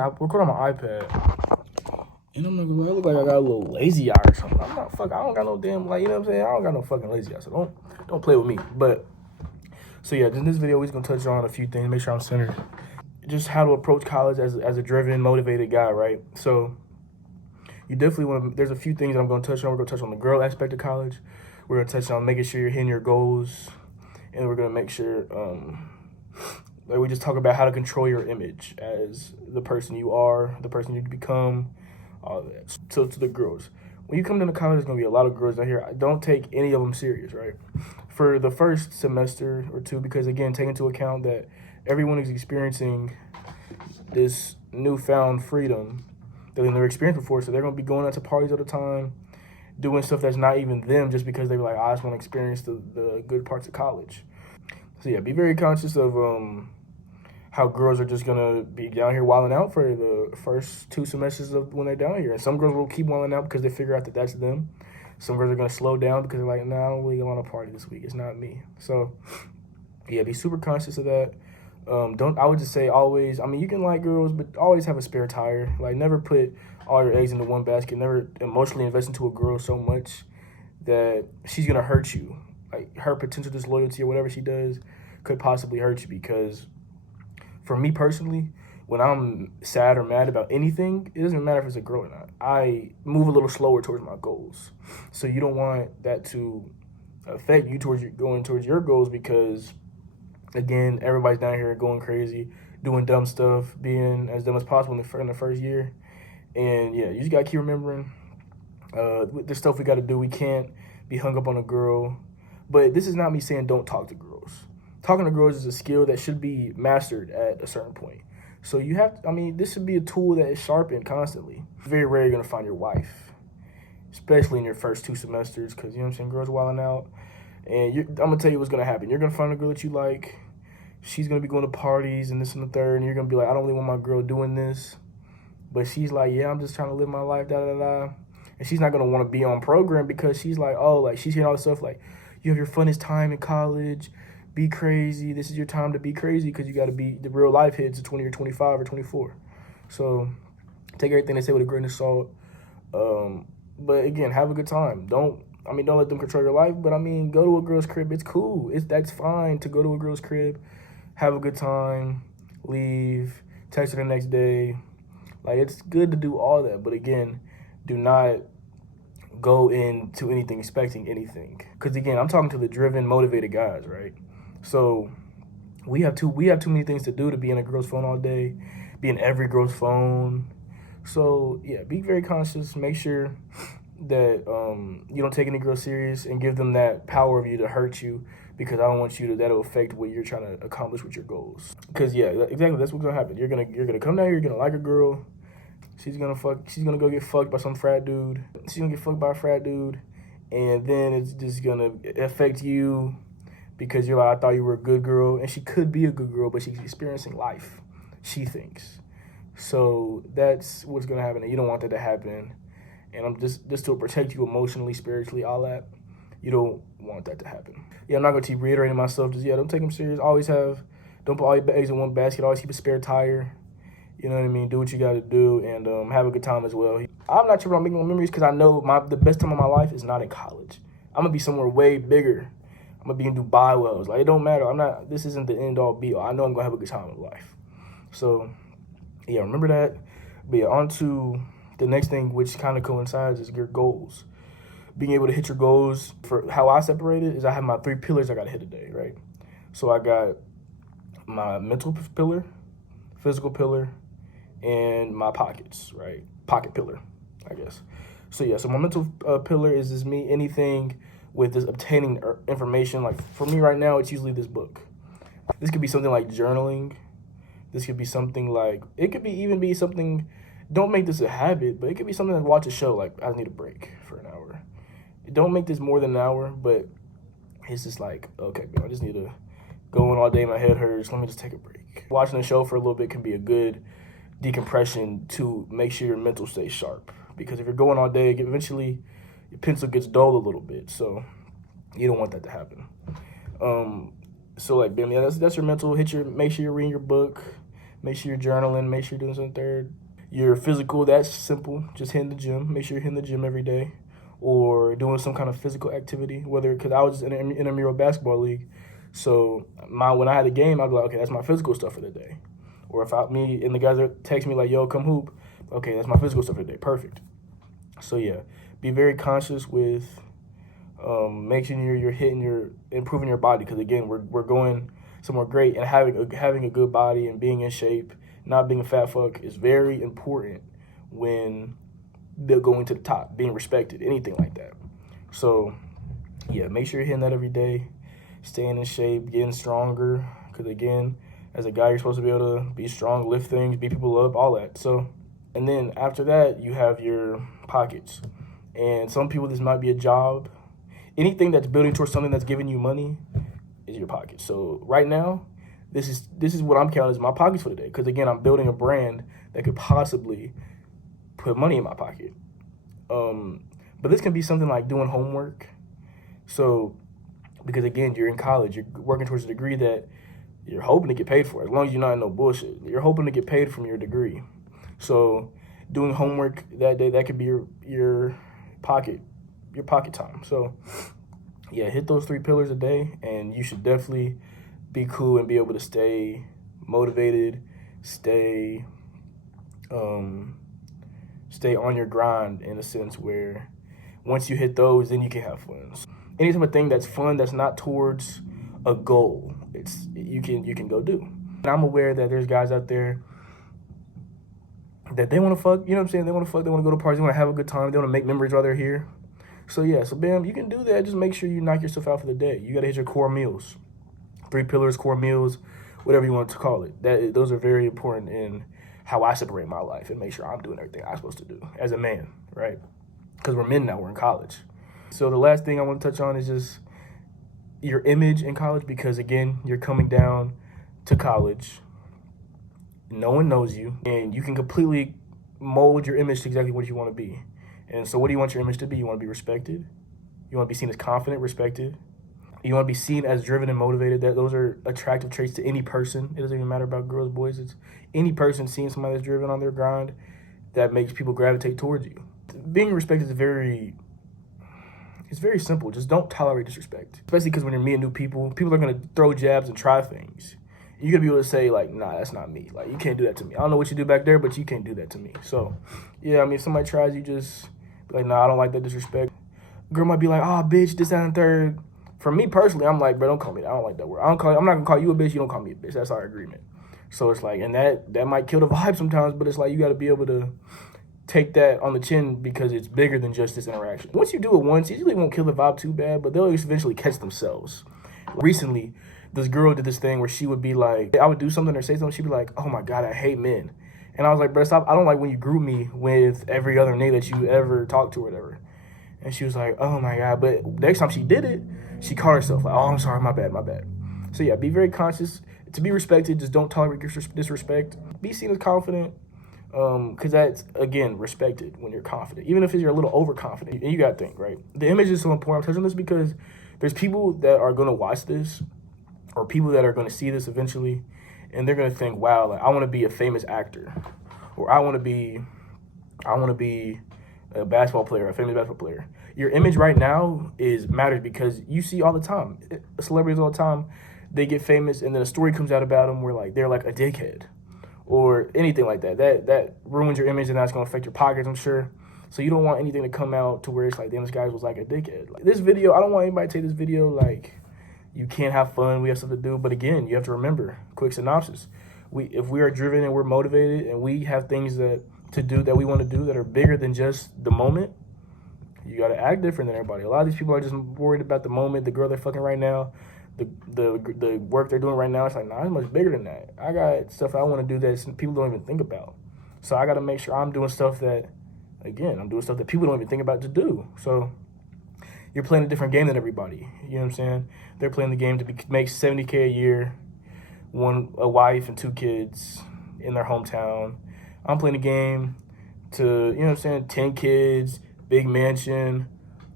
I record on my iPad. And I'm like, well, I look like I got a little lazy eye or something. I'm not fuck. I don't got no damn like, you know what I'm saying? I don't got no fucking lazy eye. So don't play with me. But so yeah, in this video, we're just gonna touch on a few things. Make sure I'm centered. Just how to approach college as a driven, motivated guy, right? So you definitely want to. There's a few things that I'm gonna touch on. We're gonna touch on the girl aspect of college. We're gonna touch on making sure you're hitting your goals, and we're gonna make sure like we just talk about how to control your image as the person you are, the person you become, all that. So to the girls, when you come into college, there's gonna be a lot of girls out here. Don't take any of them serious, right? For the first semester or two, because again, take into account that everyone is experiencing this newfound freedom that they never experienced before. So they're gonna be going out to parties all the time, doing stuff that's not even them, just because they were like, I just want to experience the good parts of college. So yeah, be very conscious of how girls are just gonna be down here wilding out for the first 2 semesters of when they're down here. And some girls will keep wilding out because they figure out that that's them. Some girls are gonna slow down because they're like, nah, I don't really want to party this week. It's not me. So yeah, be super conscious of that. I would just say always, I mean, you can like girls, but always have a spare tire. Like, never put all your eggs into one basket. Never emotionally invest into a girl so much that she's gonna hurt you. Like, her potential disloyalty or whatever she does could possibly hurt you. Because for me personally, when I'm sad or mad about anything, it doesn't matter if it's a girl or not. I move a little slower towards my goals. So you don't want that to affect you towards going towards your goals, because again, everybody's down here going crazy, doing dumb stuff, being as dumb as possible in the first year. And yeah, you just gotta keep remembering the stuff we gotta do. We can't be hung up on a girl. But this is not me saying don't talk to girls. Talking to girls is a skill that should be mastered at a certain point. So you have to, I mean, this should be a tool that is sharpened constantly. Very rare you're gonna find your wife, especially in your first 2 semesters, because, you know what I'm saying, girls wilding out. And I'm gonna tell you what's gonna happen. You're gonna find a girl that you like. She's gonna be going to parties and this and the third, and you're gonna be like, I don't really want my girl doing this. But she's like, yeah, I'm just trying to live my life, da da da. And she's not gonna want to be on program, because she's like, oh, like, she's hearing all this stuff like, you have your funnest time in college, be crazy. This is your time to be crazy, because you got to be, the real life hits at 20 or 25 or 24. So take everything they say with a grain of salt. But again, have a good time. Don't let them control your life. But I mean, go to a girl's crib. It's cool. That's fine to go to a girl's crib, have a good time, leave, text her the next day. Like, it's good to do all that. But again, do not go into anything expecting anything. Because again, I'm talking to the driven, motivated guys, right? So we have too many things to do to be in a girl's phone all day, be in every girl's phone. So yeah, be very conscious. Make sure that you don't take any girl serious and give them that power of you to hurt you, because I don't want you to, that'll affect what you're trying to accomplish with your goals. Because yeah, exactly, that's what's gonna happen. You're gonna come down here, you're gonna like a girl. She's gonna go get fucked by some frat dude. She's gonna get fucked by a frat dude, and then it's just gonna affect you, because you're like, I thought you were a good girl, and she could be a good girl, but she's experiencing life, she thinks. So that's what's gonna happen, and you don't want that to happen. And I'm just to protect you emotionally, spiritually, all that. You don't want that to happen. Yeah, I'm not gonna keep reiterating myself. Just, yeah, don't take them serious. Don't put all your eggs in one basket. Always keep a spare tire. You know what I mean? Do what you got to do, and have a good time as well. I'm not sure about making memories, because I know the best time of my life is not in college. I'm gonna be somewhere way bigger. I'm gonna be in Dubai Wells. Like, it don't matter. This isn't the end all be all. I know I'm gonna have a good time in life. So yeah, remember that. But yeah, on to the next thing, which kind of coincides, is your goals. Being able to hit your goals. For how I separate it is, I have my 3 pillars I gotta hit a day, right? So I got my mental pillar, physical pillar, and my pockets, right? Pocket pillar, I guess. So yeah, so my mental pillar is just me, anything with this obtaining information. Like, for me right now, it's usually this book. This could be something like journaling. This could be something like, it could even be something, don't make this a habit, but it could be something like watch a show, like I need a break for an hour. Don't make this more than an hour, but it's just like, okay, man, I just need to go in all day, my head hurts, let me just take a break. Watching a show for a little bit can be a good decompression to make sure your mental stays sharp. Because if you're going all day, eventually your pencil gets dull a little bit. So you don't want that to happen. So like, yeah, that's your mental. Make sure you're reading your book. Make sure you're journaling. Make sure you're doing something third. Your physical, that's simple. Just hitting the gym. Make sure you're hitting the gym every day, or doing some kind of physical activity. Whether, because I was in an intramural basketball league, so when I had a game, I'd be like, okay, that's my physical stuff for the day. Or if me and the guys that text me like, yo, come hoop, okay, that's my physical stuff for the day. Perfect. So yeah, be very conscious with making you're improving your body, because again, we're going somewhere great, and having a good body and being in shape, not being a fat fuck, is very important when they're going to the top, being respected, anything like that. So yeah, make sure you're hitting that every day, staying in shape, getting stronger, because again, as a guy, you're supposed to be able to be strong, lift things, beat people up, all that. So, and then after that, you have your pockets. And some people, this might be a job. Anything that's building towards something that's giving you money is your pocket. So right now, this is what I'm counting as my pockets for the day. Because again, I'm building a brand that could possibly put money in my pocket. But this can be something like doing homework. So, because again, you're in college, you're working towards a degree that you're hoping to get paid for, as long as you're not in no bullshit. You're hoping to get paid from your degree. So doing homework that day, that could be your pocket time. So yeah, hit those 3 pillars a day, and you should definitely be cool and be able to stay motivated, stay on your grind, in a sense where once you hit those, then you can have fun. So any type of thing that's fun, that's not towards a goal, you can go do. And I'm aware that there's guys out there that they want to fuck, you know what I'm saying? They want to fuck, they want to go to parties, they want to have a good time, they want to make memories while they're here. So yeah, so bam, you can do that. Just make sure you knock yourself out for the day. You got to hit your core meals. 3 pillars, core meals, whatever you want to call it. Those are very important in how I separate my life and make sure I'm doing everything I'm supposed to do as a man, right? Because we're men now, we're in college. So the last thing I want to touch on is just your image in college, because again, you're coming down to college, no one knows you, and you can completely mold your image to exactly what you want to be. And so what do you want your image to be? You want to be respected, you want to be seen as confident, respected, you want to be seen as driven and motivated. Those are attractive traits to any person. It doesn't even matter about girls, boys. It's any person seeing somebody that's driven on their grind that makes people gravitate towards you. Being respected is it's very simple. Just don't tolerate disrespect. Especially because when you're meeting new people are going to throw jabs and try things. You're going to be able to say, like, nah, that's not me. Like, you can't do that to me. I don't know what you do back there, but you can't do that to me. So, yeah, I mean, if somebody tries, you just be like, nah, I don't like that disrespect. Girl might be like, oh, bitch, this, that, and third. For me personally, I'm like, bro, don't call me that. I don't like that word. I'm not going to call you a bitch. You don't call me a bitch. That's our agreement. So it's like, and that might kill the vibe sometimes, but it's like you got to be able to take that on the chin, because it's bigger than just this interaction. Once you do it once, it usually won't kill the vibe too bad, but they'll eventually catch themselves. Recently, this girl did this thing where she would be like, I would do something or say something, she'd be like, oh my God, I hate men. And I was like, bro, stop. I don't like when you group me with every other nigga that you ever talked to or whatever. And she was like, oh my God. But next time she did it, she caught herself like, oh, I'm sorry, my bad. So yeah, be very conscious. To be respected, just don't tolerate disrespect. Be seen as confident. Because that's, again, respected when you're confident. Even if you're a little overconfident. And you got to think, right? The image is so important. I'm touching this because there's people that are going to watch this, or people that are going to see this eventually, and they're going to think, wow, like, I want to be a famous actor, or I want to be a basketball player, a famous basketball player. Your image right now matters, because you see all the time, celebrities all the time, they get famous, and then a story comes out about them where, like, they're like a dickhead, or anything like that. That ruins your image, and that's going to affect your pockets, I'm sure. So you don't want anything to come out to where it's like, damn, this guy was like a dickhead. Like, this video, I don't want anybody to take this video like, you can't have fun, we have stuff to do. But again, you have to remember, quick synopsis. If we are driven and we're motivated and we have things to do that we want to do that are bigger than just the moment, you got to act different than everybody. A lot of these people are just worried about the moment, the girl they're fucking right now, the work they're doing right now. It's like, nah, it's much bigger than that. I got stuff I want to do that people don't even think about. So I got to make sure I'm doing stuff that, again, I'm doing stuff that people don't even think about to do. So you're playing a different game than everybody. You know what I'm saying? They're playing the game to make $70K a year, a wife and 2 kids in their hometown. I'm playing the game to, you know what I'm saying, 10 kids, big mansion,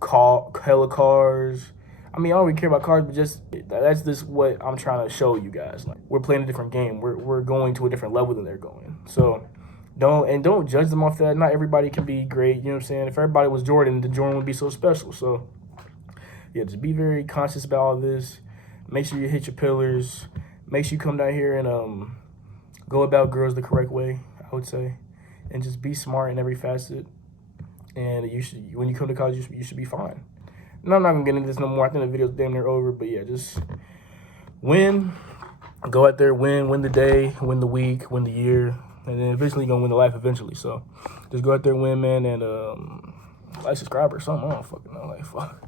hella cars. I mean, I don't really care about cars, but just that's just what I'm trying to show you guys. Like, we're playing a different game. We're going to a different level than they're going. So don't judge them off that. Not everybody can be great. You know what I'm saying? If everybody was Jordan, then Jordan would be so special. So yeah, just be very conscious about all this. Make sure you hit your pillars. Make sure you come down here and go about girls the correct way, I would say, and just be smart in every facet. And when you come to college, you should be fine. And I'm not gonna get into this no more. I think the video's damn near over. But yeah, just win. Go out there, win the day, win the week, win the year, and then eventually you're gonna win the life eventually. So just go out there and win, man, and like, subscribe or something. I don't fucking know. Like, fuck.